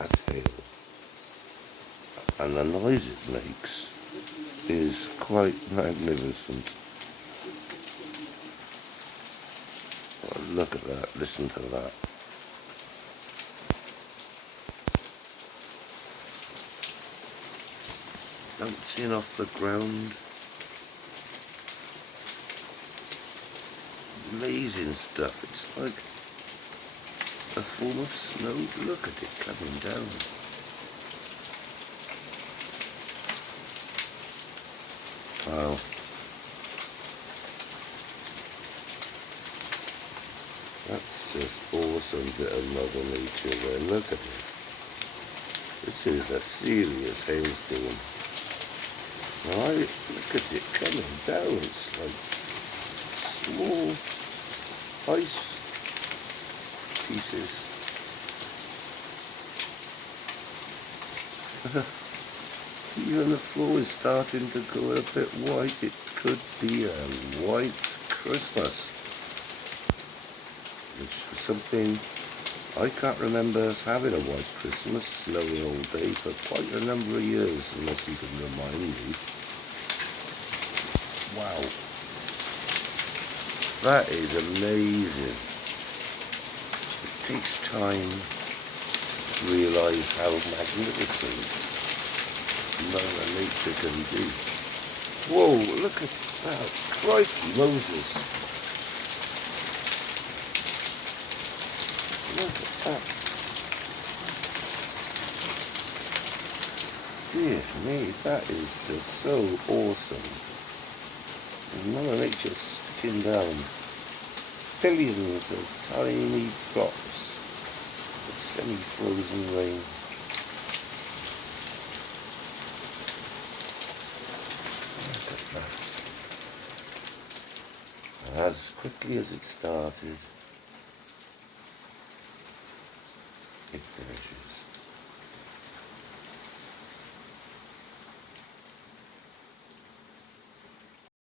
as hail, and the noise it makes is quite magnificent. Oh, look at that, listen to that. Bouncing off the ground. Amazing stuff. It's like a form of snow. Look at it coming down. Wow. That's just awesome bit of Mother Nature there. Look at it. This is a serious hailstorm. Right, look at it coming down. It's like small ice pieces. Even the floor is starting to go a bit white. It could be a white Christmas, which is something I can't remember us having a white Christmas, snowy all day, for quite a number of years, unless you can remind me. Wow. That is amazing. It takes time to realise how magnificent Mother Nature can be. Whoa, look at that. Crikey Moses. Look at that. Dear me, that is just so awesome. Mother Nature spitting down billions of tiny drops of semi-frozen rain. Look at that. As quickly as it started, it finishes.